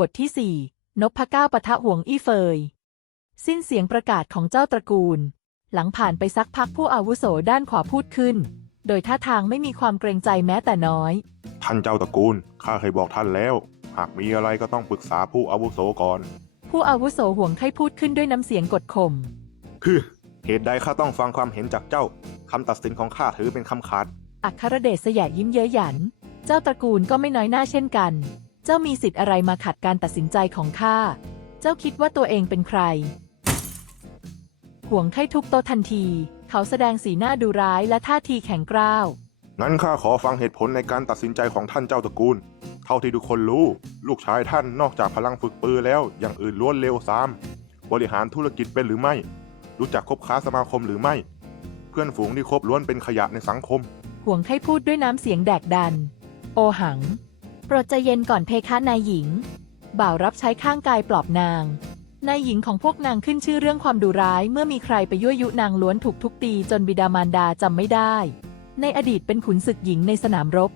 บทที่สี่นพเก้าปะทะห่วงอี้เฟย สิ้นเสียงประกาศของเจ้าตระกูล หลังผ่านไปสักพักผู้อาวุโสด้านขวาพูดขึ้น โดยท่าทางไม่มีความเกรงใจแม้แต่น้อย ท่านเจ้าตระกูล ข้าเคยบอกท่านแล้ว หากมีอะไรก็ต้องปรึกษาผู้อาวุโสก่อน ผู้อาวุโสห่วงไข้พูดขึ้นด้วยน้ำเสียงกดข่มคือเหตุใดข้าต้องฟังความเห็นจากเจ้าคำตัดสินของข้าถือเป็นคำขาดอัครเดชสยะยิ้มเย้ยหยัน เจ้าตระกูลก็ไม่น้อยหน้าเช่นกัน เจ้ามีสิทธิ์อะไรมาขัดการตัดสินใจของข้า เจ้าคิดว่าตัวเองเป็นใคร ห่วงไข้ทุกโตะทันที เขาแสดงสีหน้าดูร้ายและท่าทีแข็งกร้าวงั้นข้าขอฟังเหตุผลในการตัดสินใจของท่านเจ้าตระกูล เท่าที่ทุกคนรู้ ลูกชายท่านนอกจากพลังฝึกปือแล้วอย่างอื่นล้วนเลวทราม บริหารธุรกิจเป็นหรือไม่ รู้จักคบค้าสมาคมหรือไม่ เพื่อนฝูงที่คบล้วนเป็นขยะในสังคม ห่วงไข้พูดด้วยน้ำเสียงแดกดัน โอหัง โปรดใจเย็นก่อนเพคะนายหญิง บ่าวรับใช้ข้างกายปลอบนาง นายหญิงของพวกนางขึ้นชื่อเรื่องความดุร้ายเมื่อมีใครไปยั่วยุนางล้วนถูกทุกตีจนบิดามารดาจำไม่ได้ ในอดีตเป็นขุนศึกหญิงในสนามรบ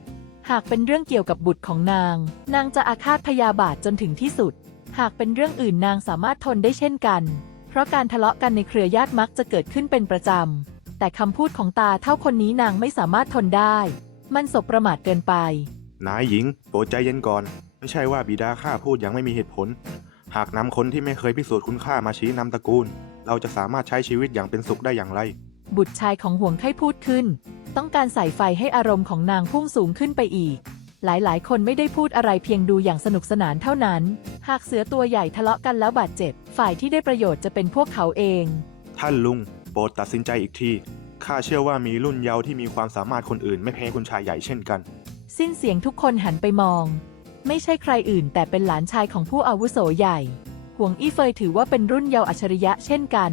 หากเป็นเรื่องเกี่ยวกับบุตรของนาง นางจะอาฆาตพยาบาทจนถึงที่สุด หากเป็นเรื่องอื่นนางสามารถทนได้เช่นกัน เพราะการทะเลาะกันในเครือญาติมักจะเกิดขึ้นเป็นประจำแต่คำพูดของตาเท่าคนนี้นางไม่สามารถทนได้ มันสบประมาทเกินไป นายหญิงโปรดใจเย็นก่อน ไม่ใช่ว่าบิดาข้าพูดอย่างไม่มีเหตุผล หากนำคนที่ไม่เคยพิสูจน์คุณค่ามาชี้นำตระกูล เราจะสามารถใช้ชีวิตอย่างเป็นสุขได้อย่างไร บุตรชายของห่วงไข้พูดขึ้น ต้องการใส่ไฟให้อารมณ์ของนางพุ่งสูงขึ้นไปอีก หลายๆ คนไม่ได้พูดอะไรเพียงดูอย่างสนุกสนานเท่านั้น หากเสือตัวใหญ่ทะเลาะกันแล้วบาดเจ็บ ฝ่ายที่ได้ประโยชน์จะเป็นพวกเขาเอง ท่านลุง โปรดตัดสินใจอีกทีข้าเชื่อว่ามีรุ่นเยาว์ที่มีความสามารถคนอื่นไม่แพ้คุณชายใหญ่เช่นกัน สิ้นเสียงทุกคนหันไปมอง ไม่ใช่ใครอื่น แต่เป็นหลานชายของผู้อาวุโสใหญ่ห่วงอี้เฟยถือว่าเป็นรุ่นเยาว์อัจฉริยะเช่นกัน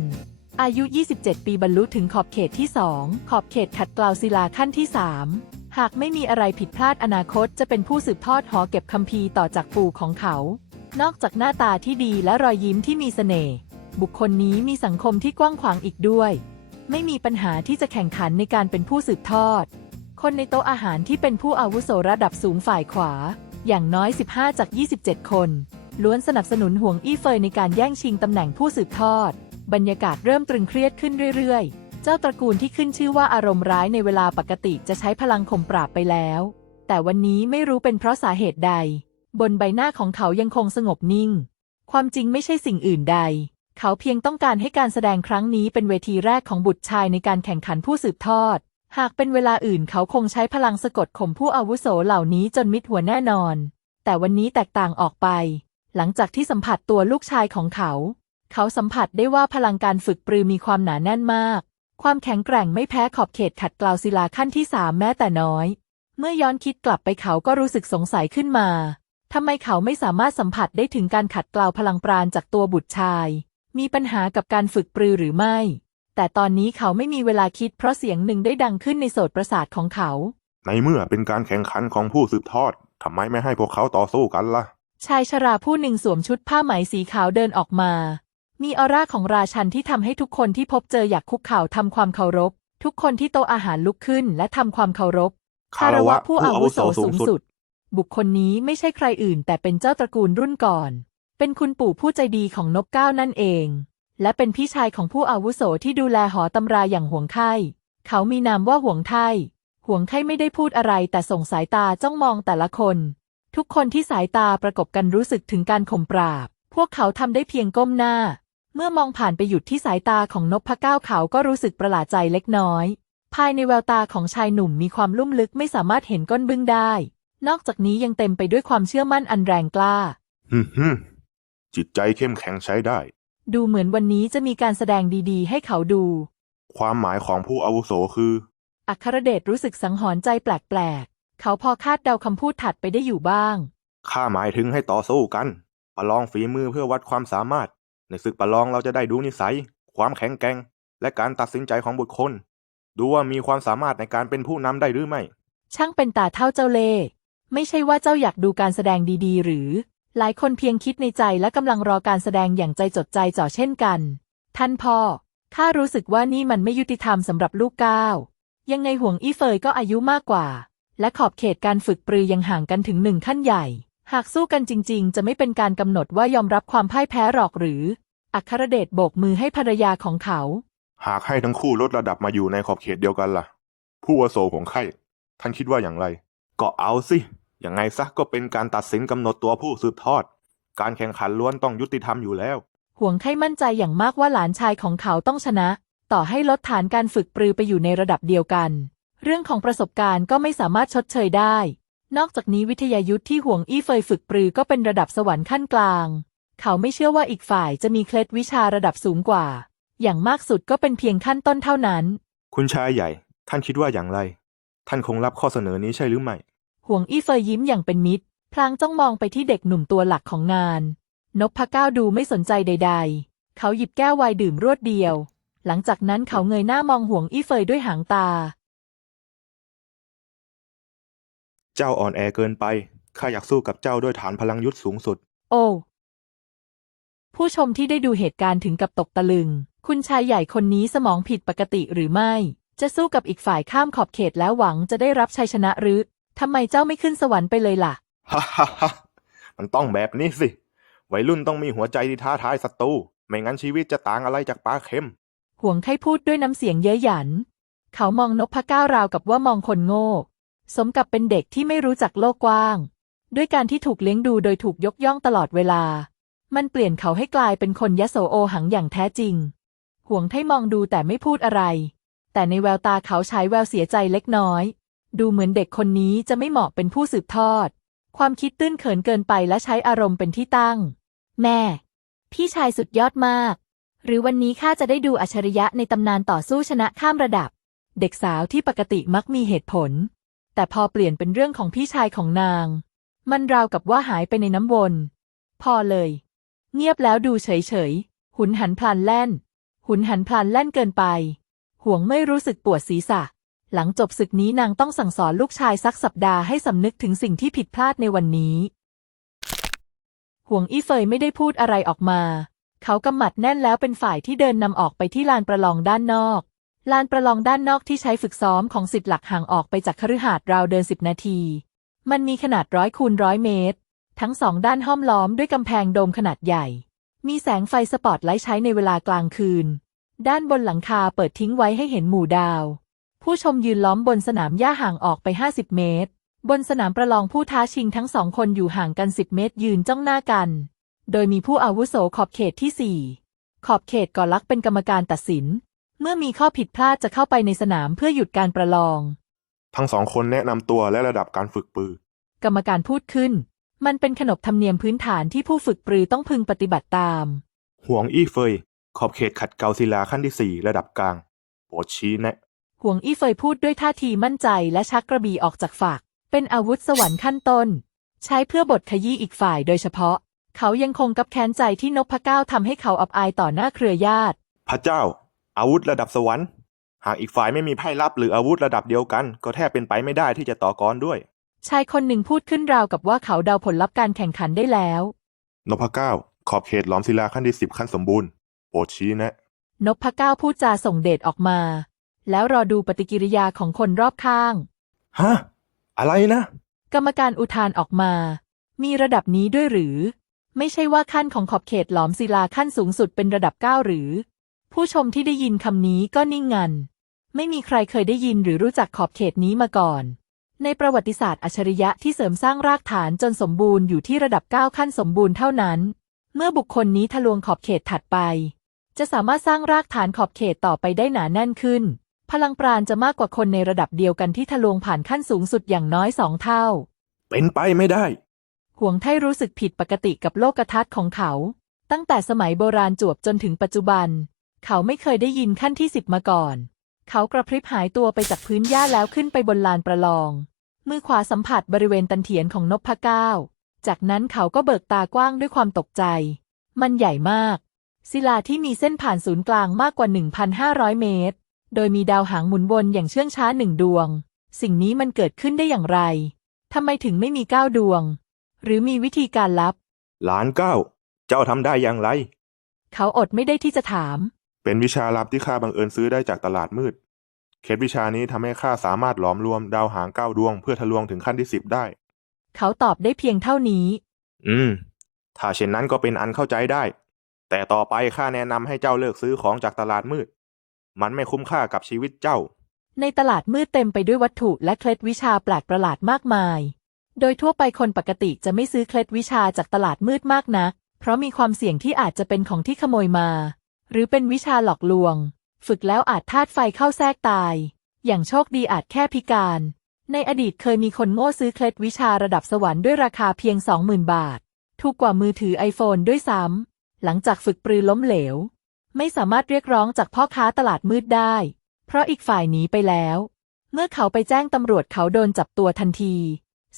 อายุ 27 ปีบรรลุถึงขอบเขตที่ 2 ขอบเขตขัดเกลาศิลาขั้นที่ 3 หากไม่มีอะไรผิดพลาดอนาคตจะเป็นผู้สืบทอดหอเก็บคัมภีร์ต่อจากปู่ของเขา นอกจากหน้าตาที่ดีและรอยยิ้มที่มีเสน่ห์ บุคคลนี้มีสังคมที่กว้างขวางอีกด้วย ไม่มีปัญหาที่จะแข่งขันในการเป็นผู้สืบทอด คนในโต๊ะอาหารที่เป็นผู้อาวุโสระดับสูงฝ่ายขวา อย่างน้อย 15 จาก 27 คน ล้วนสนับสนุนห่วงอี้เฟยในการแย่งชิงตำแหน่งผู้สืบทอด บรรยากาศเริ่มตรึงเครียดขึ้นเรื่อยๆ เจ้าตระกูลที่ขึ้นชื่อว่าอารมณ์ร้ายในเวลาปกติจะใช้พลังข่มปราบไปแล้ว แต่วันนี้ไม่รู้เป็นเพราะสาเหตุใด บนใบหน้าของเขายังคงสงบนิ่ง ความจริงไม่ใช่สิ่งอื่นใดเขาเพียงต้องการให้การแสดงครั้งนี้เป็นเวทีแรกของบุตรชายในการแข่งขันผู้สืบทอด หากเป็นเวลาอื่นเขาคงใช้พลังสะกดข่มผู้อาวุโสเหล่านี้จนมิดหัวแน่นอน แต่วันนี้แตกต่างออกไป หลังจากที่สัมผัสตัวลูกชายของเขา เขาสัมผัสได้ว่าพลังการฝึกปรือมีความหนาแน่นมาก ความแข็งแกร่งไม่แพ้ขอบเขตขัดเกลาศิลาขั้นที่สามแม้แต่น้อย เมื่อย้อนคิดกลับไปเขาก็รู้สึกสงสัยขึ้นมาทำไมเขาไม่สามารถสัมผัสได้ถึงการขัดเกลาพลังปราณจากตัวบุตรชาย มีปัญหากับการฝึกปรือหรือไม่ แต่ตอนนี้เขาไม่มีเวลาคิดเพราะเสียงหนึ่งได้ดังขึ้นในโสตประสาทของเขา ในเมื่อเป็นการแข่งขันของผู้สืบทอดทำไมไม่ให้พวกเขาต่อสู้กันล่ะ ชายชราผู้หนึ่งสวมชุดผ้าไหมสีขาวเดินออกมา มีออร่าของราชันที่ทำให้ทุกคนที่พบเจออยากคุกเข่าทำความเคารพ ทุกคนที่โต๊ะอาหารลุกขึ้นและทำความเคารพคารวะผู้อาวุโสสูงสุด บุคคลนี้ไม่ใช่ใครอื่น แต่เป็นเจ้าตระกูลรุ่นก่อน เป็นคุณปู่ผู้ใจดีของนกเก้านั่นเอง และเป็นพี่ชายของผู้อาวุโสที่ดูแลหอตำราอย่างห่วงไข่เขามีนามว่าห่วงไท่ห่วงไท่ไม่ได้พูดอะไรแต่ส่งสายตาจ้องมองแต่ละคน ทุกคนที่สายตาประกบกันรู้สึกถึงการข่มปราบ พวกเขาทำได้เพียงก้มหน้า เมื่อมองผ่านไปหยุดที่สายตาของนพเก้าวเขาก็รู้สึกประหลาดใจเล็กน้อย ภายในแววตาของชายหนุ่มมีความลุ่มลึกไม่สามารถเห็นก้นบึ้งได้ นอกจากนี้ยังเต็มไปด้วยความเชื่อมั่นอันแรงกล้าฮึมฮึมจิตใจเข้มแข็งใช้ได้ ดูเหมือนวันนี้จะมีการแสดงดีๆ ให้เขาดู ความหมายของผู้อาวุโสคือ อัครเดชรู้สึกสังหรณ์ใจแปลกๆ เขาพอคาดเดาคำพูดถัดไปได้อยู่บ้าง ข้าหมายถึงให้ต่อสู้กัน ประลองฝีมือเพื่อวัดความสามารถ ในศึกประลองเราจะได้ดูนิสัย ความแข็งแกร่ง และการตัดสินใจของบุคคล ดูว่ามีความสามารถในการเป็นผู้นำได้หรือไม่ ช่างเป็นตาเท่าเจ้าเล่ห์ไม่ใช่ว่าเจ้าอยากดูการแสดงดีๆ หรือ หลายคนเพียงคิดในใจและกำลังรอการแสดงอย่างใจจดใจจ่อเช่นกัน ท่านพ่อ ข้ารู้สึกว่านี่มันไม่ยุติธรรมสำหรับลูกก้าวยังไงห่วงอี้เฟยก็อายุมากกว่า และขอบเขตการฝึกปรือยังห่างกันถึงหนึ่งขั้นใหญ่ หากสู้กันจริง ๆ จะไม่เป็นการกำหนดว่ายอมรับความพ่ายแพ้หรอกหรือ อัครเดชโบกมือให้ภรรยาของเขา หากให้ทั้งคู่ลดระดับมาอยู่ในขอบเขตเดียวกันล่ะ ผู้อาวุโสของไข่ท่านคิดว่าอย่างไร ก็เอาสิ ย่างไงซะก็เป็นการตัดสินกำหนดตัวผู้สืบทอด การแข่งขันล้วนต้องยุติธรรมอยู่แล้ว ห่วงไข้มั่นใจอย่างมากว่าหลานชายของเขาต้องชนะ ต่อให้ลดฐานการฝึกปรือไปอยู่ในระดับเดียวกัน เรื่องของประสบการณ์ก็ไม่สามารถชดเชยได้ นอกจากนี้วิทยายุทธที่ห่วงอี้เฟยฝึกปรือก็เป็นระดับสวรรค์ขั้นกลาง เขาไม่เชื่อว่าอีกฝ่ายจะมีเคล็ดวิชาระดับสูงกว่า อย่างมากสุดก็เป็นเพียงขั้นต้นเท่านั้น คุณชายใหญ่ ท่านคิดว่าอย่างไร ท่านคงรับข้อเสนอนี้ใช่หรือไม่ ห่วงอี้เฟยยิ้มอย่างเป็นมิตร พลางจ้องมองไปที่เด็กหนุ่มตัวหลักของงาน นพเก้าดูไม่สนใจใด ๆ เขาหยิบแก้วไวน์ดื่มรวดเดียว หลังจากนั้นเขาเงยหน้ามองห่วงอี้เฟยด้วยหางตา เจ้าอ่อนแอเกินไป ข้าอยากสู้กับเจ้าด้วยฐานพลังยุทธสูงสุด โอ้ ผู้ชมที่ได้ดูเหตุการณ์ถึงกับตกตะลึง คุณชายใหญ่คนนี้สมองผิดปกติหรือไม่ จะสู้กับอีกฝ่ายข้ามขอบเขตแล้วหวังจะได้รับชัยชนะหรือ ทำไมเจ้าไม่ขึ้นสวรรค์ไปเลยล่ะ ฮ่าฮ่าฮ่ามันต้องแบบนี้สิ วัยรุ่นต้องมีหัวใจที่ท้าทายศัตรู ไม่งั้นชีวิตจะต่างอะไรจากปลาเค็ม ห่วงไข้พูดด้วยน้ำเสียงเย้ยหยัน เขามองนพเก้าราวกับว่ามองคนโง่ สมกับเป็นเด็กที่ไม่รู้จักโลกกว้าง ด้วยการที่ถูกเลี้ยงดูโดยถูกยกย่องตลอดเวลา มันเปลี่ยนเขาให้กลายเป็นคนยโสโอหังอย่างแท้จริง ห่วงไท่มองดูแต่ไม่พูดอะไร แต่ในแววตาเขาฉายแววเสียใจเล็กน้อย ดูเหมือนเด็กคนนี้จะไม่เหมาะเป็นผู้สืบทอด ความคิดตื้นเขินเกินไปและใช้อารมณ์เป็นที่ตั้ง แม่ พี่ชายสุดยอดมาก หรือวันนี้ข้าจะได้ดูอัจฉริยะในตำนานต่อสู้ชนะข้ามระดับ เด็กสาวที่ปกติมักมีเหตุผล แต่พอเปลี่ยนเป็นเรื่องของพี่ชายของนาง มันราวกับว่าหายไปในน้ำวน พอเลย เงียบแล้วดูเฉยๆหุนหันพลันแล่น หุนหันพลันแล่นเกินไป ห่วงไม่รู้สึกปวดศีรษะ หลังจบศึกนี้นางต้องสั่งสอนลูกชายสักสัปดาห์ให้สำนึกถึงสิ่งที่ผิดพลาดในวันนี้ ห่วงอี้เฟยไม่ได้พูดอะไรออกมา เขากำหมัดแน่นแล้วเป็นฝ่ายที่เดินนำออกไปที่ลานประลองด้านนอก ลานประลองด้านนอกที่ใช้ฝึกซ้อมของสิทธิ์หลักห่างออกไปจากคฤหาสน์ราวเดินสิบนาที มันมีขนาดร้อยคูณร้อยเมตร ทั้งสองด้านห้อมล้อมด้วยกำแพงโดมขนาดใหญ่ มีแสงไฟสปอตไลท์ใช้ในเวลากลางคืน ด้านบนหลังคาเปิดทิ้งไว้ให้เห็นหมู่ดาว ผู้ชมยืนล้อมบนสนามหญ้าห่างออกไป 50 เมตร บนสนามประลองผู้ท้าชิงทั้งสองคนอยู่ห่างกัน 10 เมตรยืนจ้องหน้ากัน โดยมีผู้อาวุโสขอบเขตที่ 4 ขอบเขตก่อลักเป็นกรรมการตัดสิน เมื่อมีข้อผิดพลาดจะเข้าไปในสนามเพื่อหยุดการประลอง ทั้งสองคนแนะนำตัวและระดับการฝึกปือ กรรมการพูดขึ้น มันเป็นขนบธรรมเนียมพื้นฐานที่ผู้ฝึกปรือต้องพึงปฏิบัติตาม ห่วงอี้เฟย ขอบเขตขัดเกลาศิลาขั้นที่สี่ระดับกลางโปรดชี้แนะ ห่วงอี้เฟยพูดด้วยท่าทีมั่นใจและชักกระบี่ออกจากฝักเป็นอาวุธสวรรค์ขั้นต้น ใช้เพื่อบทขยี้อีกฝ่ายโดยเฉพาะ เขายังคงกับแค้นใจที่นพเก้าทำให้เขาอับอายต่อหน้าเครือญาติ พระเจ้า อาวุธระดับสวรรค์ หากอีกฝ่ายไม่มีไพ่ลับหรืออาวุธระดับเดียวกัน ก็แทบเป็นไปไม่ได้ที่จะต่อกรด้วยชายคนหนึ่งพูดขึ้นราวกับว่าเขาเดาผลลัพธ์การแข่งขันได้แล้วนพเก้าขอบเขตหลอมศิลาขั้นที่สิบขั้นสมบูรณ์โปรดชี้แนะนพเก้าพูดจาส่งเดชออกมา แล้วรอดูปฏิกิริยาของคนรอบข้าง ฮะ อะไรนะ กรรมการอุทานออกมา มีระดับนี้ด้วยหรือ ไม่ใช่ว่าขั้นของขอบเขตหลอมศิลาขั้นสูงสุดเป็นระดับเก้าหรือ ผู้ชมที่ได้ยินคำนี้ก็นิ่งงัน ไม่มีใครเคยได้ยินหรือรู้จักขอบเขตนี้มาก่อน ในประวัติศาสตร์อัจฉริยะที่เสริมสร้างรากฐานจนสมบูรณ์อยู่ที่ระดับ9ขั้นสมบูรณ์เท่านั้น เมื่อบุคคลนี้ทะลวงขอบเขตถัดไป จะสามารถสร้างรากฐานขอบเขตต่อไปได้หนาแน่นขึ้น พลังปราณจะมากกว่าคนในระดับเดียวกันที่ทะลวงผ่านขั้นสูงสุดอย่างน้อยสองเท่า เป็นไปไม่ได้ห่วงไท่รู้สึกผิดปกติกับโลกทัศน์ของเขา ตั้งแต่สมัยโบราณจวบจนถึงปัจจุบัน เขาไม่เคยได้ยินขั้นที่สิบมาก่อน เขากระพริบหายตัวไปจากพื้นหญ้าแล้วขึ้นไปบนลานประลอง มือขวาสัมผัสบริเวณตันเถียนของนพเก้า จากนั้นเขาก็เบิกตากว้างด้วยความตกใจ มันใหญ่มาก ศิลาที่มีเส้นผ่านศูนย์กลางมากกว่า 1,500 เมตร โดยมีดาวหางหมุนวนอย่างเชื่องช้าหนึ่งดวง สิ่งนี้มันเกิดขึ้นได้อย่างไรทำไมถึงไม่มีเก้าดวง หรือมีวิธีการลับ หลานเก้า เจ้าทำได้อย่างไร เขาอดไม่ได้ที่จะถาม เป็นวิชาลับที่ข้าบังเอิญซื้อได้จากตลาดมืด เคล็ดวิชานี้ทำให้ข้าสามารถหลอมรวมดาวหางเก้าดวงเพื่อทะลวงถึงขั้นที่สิบได้ เขาตอบได้เพียงเท่านี้ อืม ถ้าเช่นนั้นก็เป็นอันเข้าใจได้ แต่ต่อไปข้าแนะนำให้เจ้าเลิกซื้อของจากตลาดมืด มันไม่คุ้มค่ากับชีวิตเจ้า ในตลาดมืดเต็มไปด้วยวัตถุและเคล็ดวิชาแปลกประหลาดมากมาย โดยทั่วไปคนปกติจะไม่ซื้อเคล็ดวิชาจากตลาดมืดมากนัก เพราะมีความเสี่ยงที่อาจจะเป็นของที่ขโมยมา หรือเป็นวิชาหลอกลวง ฝึกแล้วอาจธาตุไฟเข้าแทรกตาย อย่างโชคดีอาจแค่พิการ ในอดีตเคยมีคนโง่ซื้อเคล็ดวิชาระดับสวรรค์ด้วยราคาเพียง 20,000 บาท ถูกกว่ามือถือไอโฟนด้วยซ้ำหลังจากฝึกปรือล้มเหลว ไม่สามารถเรียกร้องจากพ่อค้าตลาดมืดได้ เพราะอีกฝ่ายหนีไปแล้ว เมื่อเขาไปแจ้งตำรวจเขาโดนจับตัวทันที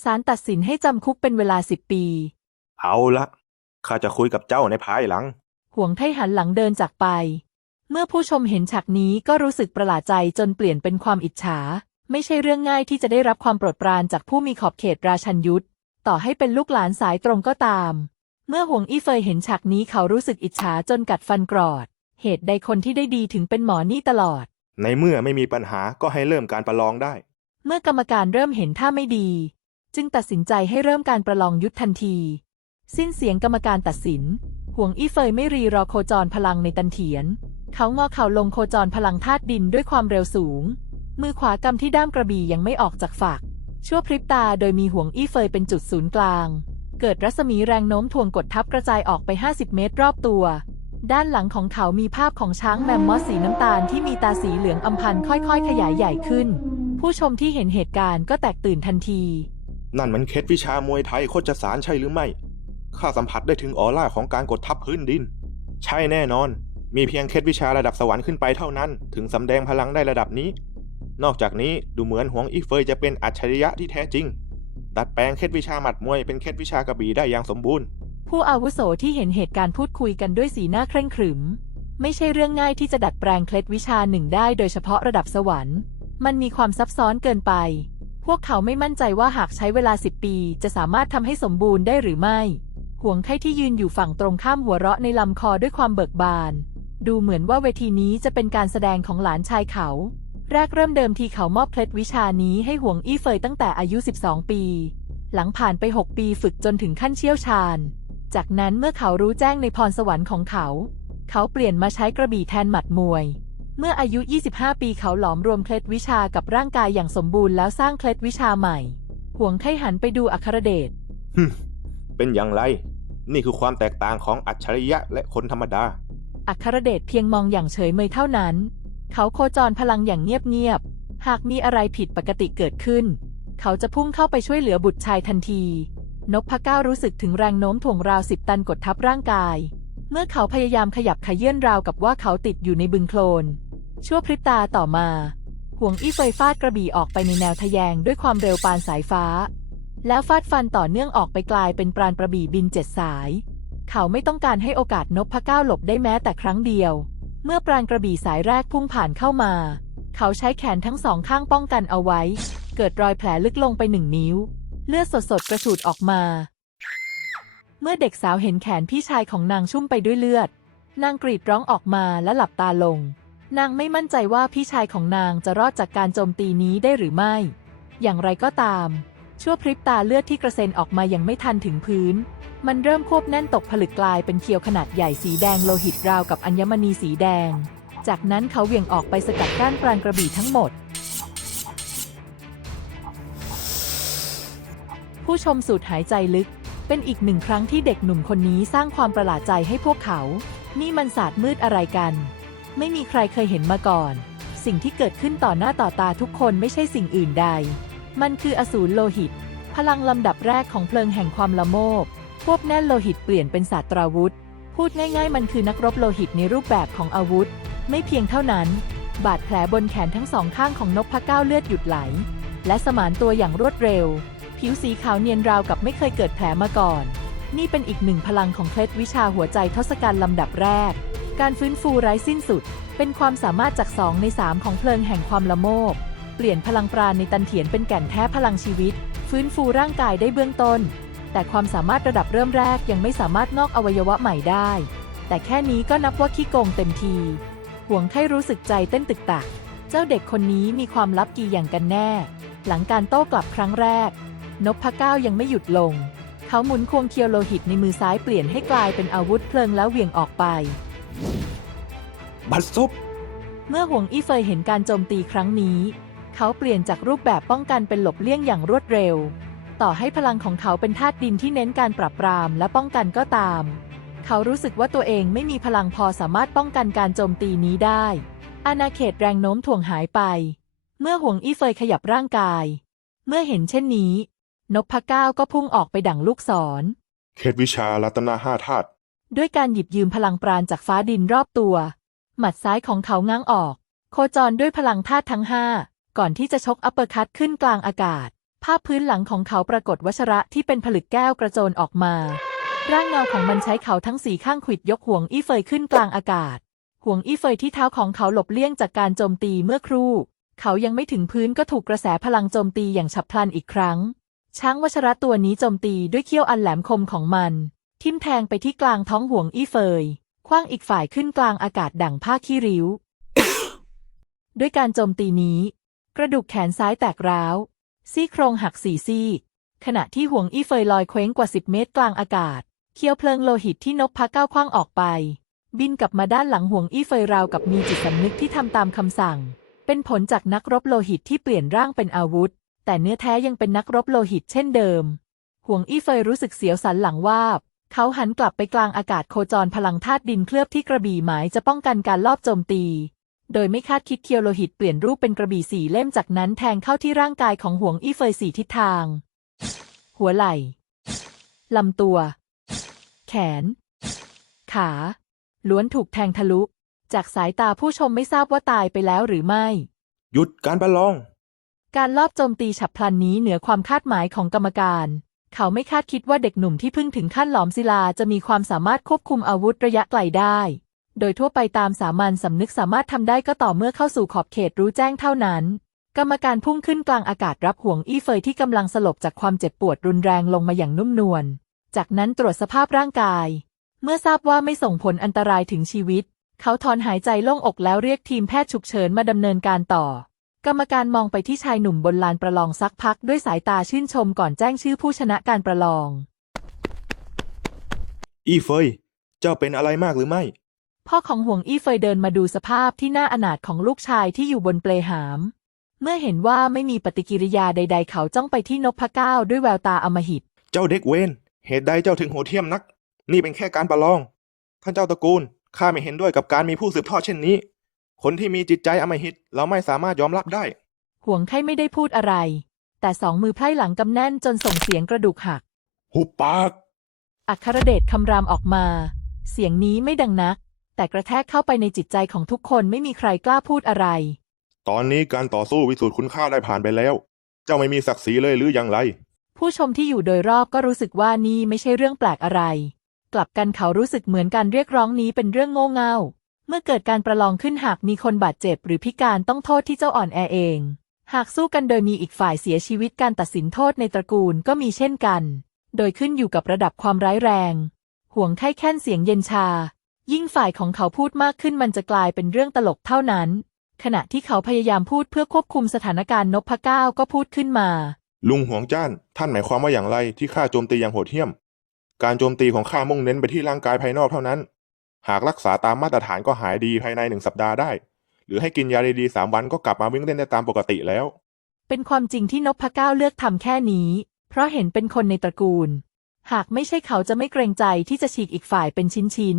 ศาลตัดสินให้จำคุกเป็นเวลาสิบปี เอาละข้าจะคุยกับเจ้าในภายหลัง ห่วงไทหันหลังเดินจากไป เมื่อผู้ชมเห็นฉากนี้ก็รู้สึกประหลาดใจจนเปลี่ยนเป็นความอิจฉา ไม่ใช่เรื่องง่ายที่จะได้รับความโปรดปรานจากผู้มีขอบเขตราชันยุทธต่อให้เป็นลูกหลานสายตรงก็ตาม เมื่อห่วงอี้เฟยเห็นฉากนี้เขารู้สึกอิจฉาจนกัดฟันกรอด เหตุใดคนที่ได้ดีถึงเป็นหมอนี่ตลอด ในเมื่อไม่มีปัญหาก็ให้เริ่มการประลองได้ เมื่อกรรมการเริ่มเห็นท่าไม่ดี จึงตัดสินใจให้เริ่มการประลองยุทธทันที สิ้นเสียงกรรมการตัดสิน ห่วงอี้เฟยไม่รีรอโคจรพลังในตันเถียน เขางอเข่าลงโคจรพลังธาตุดินด้วยความเร็วสูง มือขวากำที่ด้ามกระบี่ยังไม่ออกจากฝัก ชั่วพริบตาโดยมีห่วงอี้เฟยเป็นจุดศูนย์กลาง เกิดรัศมีแรงโน้มถ่วงกดทับกระจายออกไป 50 เมตรรอบตัว ด้านหลังของเขามีภาพของช้างแมมมอสสีน้ำตาลที่มีตาสีเหลืองอำพันค่อยๆ ขยายใหญ่ขึ้น ผู้ชมที่เห็นเหตุการณ์ก็แตกตื่นทันที นั่นมันเคล็ดวิชามวยไทยโคจสารใช่หรือไม่ ข้าสัมผัสได้ถึงออร่าของการกดทับพื้นดิน ใช่แน่นอน มีเพียงเคล็ดวิชาระดับสวรรค์ขึ้นไปเท่านั้น ถึงสำแดงพลังได้ระดับนี้ นอกจากนี้ดูเหมือนหวงอีเฟยจะเป็นอัจฉริยะที่แท้จริง ดัดแปลงเคล็ดวิชาหมัดมวยเป็นเคล็ดวิชากระบี่ได้อย่างสมบูรณ์ ผู้อาวุโสที่เห็นเหตุการณ์พูดคุยกันด้วยสีหน้าเคร่งขรึม ไม่ใช่เรื่องง่ายที่จะดัดแปลงเคล็ดวิชาหนึ่งได้โดยเฉพาะระดับสวรรค์ มันมีความซับซ้อนเกินไป พวกเขาไม่มั่นใจว่าหากใช้เวลาสิบปี จะสามารถทำให้สมบูรณ์ได้หรือไม่ ห่วงไข้ที่ยืนอยู่ฝั่งตรงข้ามหัวเราะในลำคอด้วยความเบิกบาน ดูเหมือนว่าเวทีนี้จะเป็นการแสดงของหลานชายเขาแรกเริ่มเดิมทีเขามอบเคล็ดวิชานี้ให้ห่วงอี้เฟยตั้งแต่อายุ 12 ปี หลังผ่านไป 6 ปีฝึกจนถึงขั้นเชี่ยวชาญ จากนั้นเมื่อเขารู้แจ้งในพรสวรรค์ของเขา เขาเปลี่ยนมาใช้กระบี่แทนหมัดมวย เมื่ออายุ 25 ปีเขาหลอมรวมเคล็ดวิชากับร่างกายอย่างสมบูรณ์แล้วสร้างเคล็ดวิชาใหม่ ห่วงไข้หันไปดูอัครเดชฮึมเป็นอย่างไร นี่คือความแตกต่างของอัจฉริยะและคนธรรมดา อัครเดชเพียงมองอย่างเฉยเมยเท่านั้น เขาโคจรพลังอย่างเงียบๆ หากมีอะไรผิดปกติเกิดขึ้น เขาจะพุ่งเข้าไปช่วยเหลือบุตรชายทันที นพเก้ารู้สึกถึงแรงโน้มถ่วงราวสิบตันกดทับร่างกาย เมื่อเขาพยายามขยับขยื่นราวกับว่าเขาติดอยู่ในบึงโคลน ชั่วพริบตาต่อมา ห่วงอี้เฟยฟาดกระบี่ออกไปในแนวทะแยงด้วยความเร็วปานสายฟ้า แล้วฟาดฟันต่อเนื่องออกไปกลายเป็นปราณกระบี่บินเจ็ดสาย เขาไม่ต้องการให้โอกาสนพเก้าหลบได้แม้แต่ครั้งเดียว เมื่อปราณกระบี่สายแรกพุ่งผ่านเข้ามา เขาใช้แขนทั้งสองข้างป้องกันเอาไว้ เกิดรอยแผลลึกลงไปหนึ่งนิ้ว เลือดสดๆ กระฉูดออกมา เมื่อเด็กสาวเห็นแขนพี่ชายของนางชุ่มไปด้วยเลือด นางกรีดร้องออกมาและหลับตาลง นางไม่มั่นใจว่าพี่ชายของนางจะรอดจากการโจมตีนี้ได้หรือไม่ อย่างไรก็ตาม ชั่วพริบตาเลือดที่กระเซ็นออกมายังไม่ทันถึงพื้น มันเริ่มควบแน่นตกผลึกกลายเป็นเขียวขนาดใหญ่สีแดงโลหิตราวกับอัญมณีสีแดง จากนั้นเขาเหวี่ยงออกไปสกัดก้านปราณกระบี่ทั้งหมด ผู้ชมสูดหายใจลึก เป็นอีกหนึ่งครั้งที่เด็กหนุ่มคนนี้สร้างความประหลาดใจให้พวกเขา นี่มันศาสตร์มืดอะไรกัน ไม่มีใครเคยเห็นมาก่อน สิ่งที่เกิดขึ้นต่อหน้าต่อตาทุกคนไม่ใช่สิ่งอื่นใด มันคืออสูรโลหิต พลังลำดับแรกของเพลิงแห่งความละโมบควบแน่นโลหิตเปลี่ยนเป็นศาสตราวุธ พูดง่ายๆ มันคือนักรบโลหิตในรูปแบบของอาวุธ ไม่เพียงเท่านั้น บาดแผลบนแขนทั้งสองข้างของนพพะก้าเลือดหยุดไหล และสมานตัวอย่างรวดเร็ว ผิวสีขาวเนียนราวกับไม่เคยเกิดแผลมาก่อน นี่เป็นอีกหนึ่งพลังของเคล็ดวิชาหัวใจทศกัณฐ์ลำดับแรก การฟื้นฟูไร้สิ้นสุด เป็นความสามารถจากสองในสามของเพลิงแห่งความละโมบ เปลี่ยนพลังปราณในตันเถียนเป็นแก่นแท้พลังชีวิต ฟื้นฟูร่างกายได้เบื้องต้น แต่ความสามารถระดับเริ่มแรกยังไม่สามารถงอกอวัยวะใหม่ได้ แต่แค่นี้ก็นับว่าขี้โกงเต็มทีห่วงไข้รู้สึกใจเต้นตึกตัก เจ้าเด็กคนนี้มีความลับกี่อย่างกันแน่ หลังการโต้กลับครั้งแรก นพเก้ายังไม่หยุดลง เขาหมุนควงเคียวโลหิตในมือซ้ายเปลี่ยนให้กลายเป็นอาวุธเพลิงแล้วเหวี่ยงออกไป บัดซบเมื่อหวงอี้เฟยเห็นการโจมตีครั้งนี้ เขาเปลี่ยนจากรูปแบบป้องกันเป็นหลบเลี่ยงอย่างรวดเร็ว ต่อให้พลังของเขาเป็นธาตุดินที่เน้นการปรับปรามและป้องกันก็ตาม เขารู้สึกว่าตัวเองไม่มีพลังพอสามารถป้องกันการโจมตีนี้ได้ อาณาเขตแรงโน้มถ่วงหายไป เมื่อหวงอี้เฟยขยับร่างกาย เมื่อเห็นเช่นนี้ นพเก้าก็พุ่งออกไปดั่งลูกศร เขตวิชารัตนาห้าธาตุด้วยการหยิบยืมพลังปราณจากฟ้าดินรอบตัว หมัดซ้ายของเขาง้างออก โคจรด้วยพลังธาตุทั้งห้าก่อนที่จะชกอัปเปอร์คัตขึ้นกลางอากาศ ภาพพื้นหลังของเขาปรากฏวัชระที่เป็นผลึกแก้วกระโจนออกมา ร่างเงาของมันใช้เขาทั้งสี่ข้างขวิดยกห่วงอี้เฟยขึ้นกลางอากาศ ห่วงอี้เฟยที่เท้าของเขาหลบเลี่ยงจากการโจมตีเมื่อครู่ เขายังไม่ถึงพื้นก็ถูกกระแสพลังโจมตีอย่างฉับพลันอีกครั้ง ช้างวัชระตัวนี้โจมตีด้วยเขี้ยวอันแหลมคมของมัน ทิ่มแทงไปที่กลางท้องห่วงอี้เฟย คว้างอีกฝ่ายขึ้นกลางอากาศดั่งผ้าขี้ริ้ว ด้วยการโจมตีนี้ กระดูกแขนซ้ายแตกร้าว ซี่โครงหักสี่ซี่ ขณะที่ห่วงอี้เฟยลอยเคว้งกว่าสิบเมตรกลางอากาศ เคี้ยวเพลิงโลหิตที่นพพะก้าวคว้างออกไป บินกลับมาด้านหลังห่วงอี้เฟยราวกับมีจิตสำนึกที่ทำตามคำสั่ง เป็นผลจากนักรบโลหิตที่เปลี่ยนร่างเป็นอาวุธ แต่เนื้อแท้ยังเป็นนักรบโลหิตเช่นเดิม ห่วงอี้เฟยรู้สึกเสียวสันหลังวาบ เขาหันกลับไปกลางอากาศโคจรพลังธาตุดินเคลือบที่กระบี่หมายจะป้องกันการลอบโจมตี โดยไม่คาดคิดเคียวโลหิตเปลี่ยนรูปเป็นกระบี่สี่เล่มจากนั้นแทงเข้าที่ร่างกายของห่วงอี้เฟยสี่ทิศทาง หัวไหล่ลำตัว แขน ขา ล้วนถูกแทงทะลุ จากสายตาผู้ชมไม่ทราบว่าตายไปแล้วหรือไม่ หยุดการประลอง การลอบโจมตีฉับพลันนี้เหนือความคาดหมายของกรรมการ เขาไม่คาดคิดว่าเด็กหนุ่มที่เพิ่งถึงขั้นหลอมศิลาจะมีความสามารถควบคุมอาวุธระยะไกลได้ โดยทั่วไปตามสามัญสำนึกสามารถทำได้ก็ต่อเมื่อเข้าสู่ขอบเขตรู้แจ้งเท่านั้น กรรมการพุ่งขึ้นกลางอากาศรับห่วงอี้เฟยที่กำลังสลบจากความเจ็บปวดรุนแรงลงมาอย่างนุ่มนวล จากนั้นตรวจสภาพร่างกาย เมื่อทราบว่าไม่ส่งผลอันตรายถึงชีวิต เขาถอนหายใจโล่งอกแล้วเรียกทีมแพทย์ฉุกเฉินมาดำเนินการต่อ กรรมการมองไปที่ชายหนุ่มบนลานประลองสักพักด้วยสายตาชื่นชมก่อนแจ้งชื่อผู้ชนะการประลอง อีเฟย เจ้าเป็นอะไรมากหรือไม่ พ่อของห่วงอี้เฟยเดินมาดูสภาพที่น่าอนาถของลูกชายที่อยู่บนเปลหาม เมื่อเห็นว่าไม่มีปฏิกิริยาใด ๆ เขาจ้องไปที่นพเก้าด้วยแววตาอำมหิต เจ้าเด็กเวนเหตุใดเจ้าถึงโหดเหี้ยมนัก นี่เป็นแค่การประลอง ท่านเจ้าตระกูล ข้าไม่เห็นด้วยกับการมีผู้สืบทอดเช่นนี้ คนที่มีจิตใจอำมหิตเราไม่สามารถยอมรับได้ ห่วงไข้ไม่ได้พูดอะไร แต่สองมือไพร่หลังกำแน่นจนส่งเสียงกระดูกหัก หุบปาก อัครเดชคำรามออกมา เสียงนี้ไม่ดังนัก แต่กระแทกเข้าไปในจิตใจของทุกคนไม่มีใครกล้าพูดอะไร ตอนนี้การต่อสู้วิสูจน์คุณค่าได้ผ่านไปแล้ว เจ้าไม่มีศักดิ์ศรีเลยหรืออย่างไร ผู้ชมที่อยู่โดยรอบก็รู้สึกว่านี่ไม่ใช่เรื่องแปลกอะไร กลับกันเขารู้สึกเหมือนการเรียกร้องนี้เป็นเรื่องโง่เง่า เมื่อเกิดการประลองขึ้นหากมีคนบาดเจ็บหรือพิการต้องโทษที่เจ้าอ่อนแอเอง หากสู้กันโดยมีอีกฝ่ายเสียชีวิตการตัดสินโทษในตระกูลก็มีเช่นกัน โดยขึ้นอยู่กับระดับความร้ายแรง ห่วงไข้แค้นเสียงเย็นชา ยิ่งฝ่ายของเขาพูดมากขึ้นมันจะกลายเป็นเรื่องตลกเท่านั้น ขณะที่เขาพยายามพูดเพื่อควบคุมสถานการณ์นพเก้าก็พูดขึ้นมา ลุงหวงจ้าน ท่านหมายความว่าอย่างไรที่ข้าโจมตีอย่างโหดเหี้ยม การโจมตีของข้ามุ่งเน้นไปที่ร่างกายภายนอกเท่านั้น หากรักษาตามมาตรฐานก็หายดีภายในหนึ่งสัปดาห์ได้ หรือให้กินยาดีๆสามวันก็กลับมาวิ่งเล่นได้ตามปกติแล้ว เป็นความจริงที่นพเก้าเลือกทำแค่นี้ เพราะเห็นเป็นคนในตระกูล หากไม่ใช่เขาจะไม่เกรงใจที่จะฉีกอีกฝ่ายเป็นชิ้น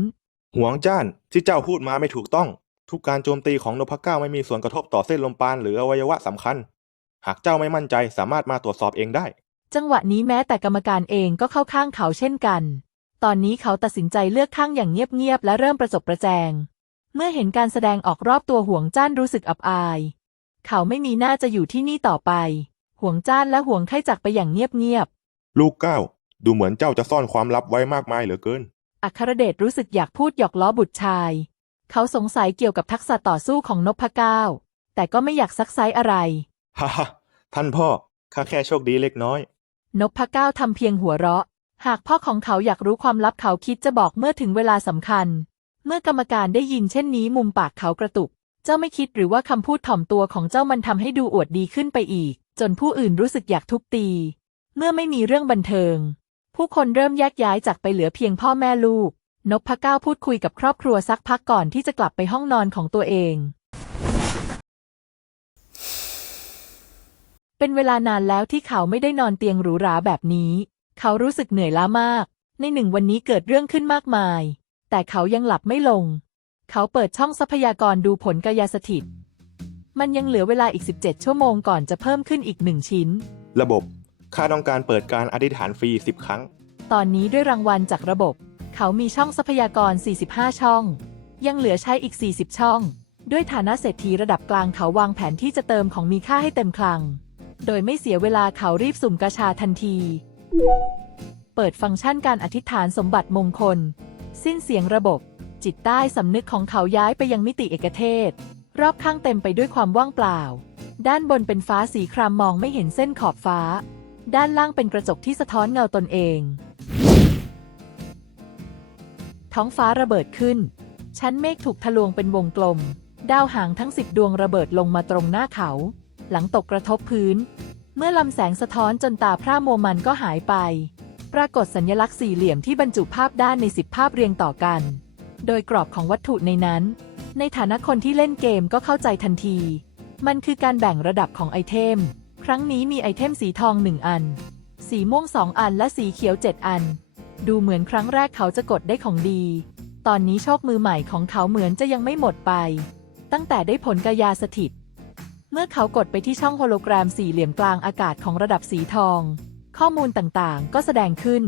หวงจ้านที่เจ้าพูดมาไม่ถูกต้อง ทุกการโจมตีของนพเก้าไม่มีส่วนกระทบต่อเส้นลมปานหรืออวัยวะสำคัญ หากเจ้าไม่มั่นใจสามารถมาตรวจสอบเองได้ๆจังหวะนี้แม้แต่กรรมการเองก็เข้าข้างเขาเช่นกัน ตอนนี้เขาตัดสินใจเลือกข้างอย่างเงียบๆและเริ่มประจบประแจง เมื่อเห็นการแสดงออกรอบตัวห่วงจ้านรู้สึกอับอาย เขาไม่มีหน้าจะอยู่ที่นี่ต่อไป ห่วงจ้านและห่วงไข้จักไปอย่างเงียบๆลูกเก้า ดูเหมือนเจ้าจะซ่อนความลับไว้มากมายเหลือเกินอัครเดชรู้สึกอยากพูดหยอกล้อบุตรชาย เขาสงสัยเกี่ยวกับทักษะต่อสู้ของนพเก้า แต่ก็ไม่อยากซักไซอะไร ฮ่าฮ่าท่านพ่อ ข้าแค่โชคดีเล็กน้อย นพเก้าทำเพียงหัวเราะ หากพ่อของเขาอยากรู้ความลับเขาคิดจะบอกเมื่อถึงเวลาสำคัญ เมื่อกรรมการได้ยินเช่นนี้มุมปากเขากระตุก เจ้าไม่คิดหรือว่าคำพูดถ่อมตัวของเจ้ามันทำให้ดูอวดดีขึ้นไปอีก จนผู้อื่นรู้สึกอยากทุบตี เมื่อไม่มีเรื่องบันเทิง ผู้คนเริ่มแยกย้ายจากไปเหลือเพียงพ่อแม่ลูก นพเก้าพูดคุยกับครอบครัวสักพักก่อนที่จะกลับไปห้องนอนของตัวเองเป็นเวลานานแล้วที่เขาไม่ได้นอนเตียงหรูหราแบบนี้ เขารู้สึกเหนื่อยล้ามาก ในหนึ่งวันนี้เกิดเรื่องขึ้นมากมาย แต่เขายังหลับไม่ลง เขาเปิดช่องทรัพยากรดูผลกายสถิต มันยังเหลือเวลาอีก 17 ชั่วโมงก่อนจะเพิ่มขึ้นอีกหนึ่งชิ้น ระบบข้าต้องการเปิดการอธิษฐานฟรี 10 ครั้ง ตอนนี้ด้วยรางวัลจากระบบ เขามีช่องทรัพยากร 45 ช่อง ยังเหลือใช้อีก 40 ช่อง ด้วยฐานะเศรษฐีระดับกลางเขาวางแผนที่จะเติมของมีค่าให้เต็มคลัง โดยไม่เสียเวลาเขารีบสุ่มกาชาทันที เปิดฟังก์ชันการอธิษฐานสมบัติมงคล สิ้นเสียงระบบ จิตใต้สำนึกของเขาย้ายไปยังมิติเอกเทศ รอบข้างเต็มไปด้วยความว่างเปล่า ด้านบนเป็นฟ้าสีครามมองไม่เห็นเส้นขอบฟ้า ด้านล่างเป็นกระจกที่สะท้อนเงาตนเอง ท้องฟ้าระเบิดขึ้น ชั้นเมฆถูกทะลวงเป็นวงกลม ดาวหางทั้งสิบดวงระเบิดลงมาตรงหน้าเขา หลังตกกระทบพื้น เมื่อลำแสงสะท้อนจนตาพร่ามัวมันก็หายไป ปรากฏสัญลักษณ์สี่เหลี่ยมที่บรรจุภาพด้านในสิบภาพเรียงต่อกัน โดยกรอบของวัตถุในนั้น ในฐานะคนที่เล่นเกมก็เข้าใจทันที มันคือการแบ่งระดับของไอเทม ครั้งนี้มีไอเทมสีทองหนึ่งอัน สีม่วงสองอันและสีเขียวเจ็ดอัน ดูเหมือนครั้งแรกเขาจะกดได้ของดี ตอนนี้โชคมือใหม่ของเขาเหมือนจะยังไม่หมดไป ตั้งแต่ได้ผลกายาสถิต เมื่อเขากดไปที่ช่องโฮโลแกรมสี่เหลี่ยมกลางอากาศของระดับสีทอง ข้อมูลต่างๆ ก็แสดงขึ้น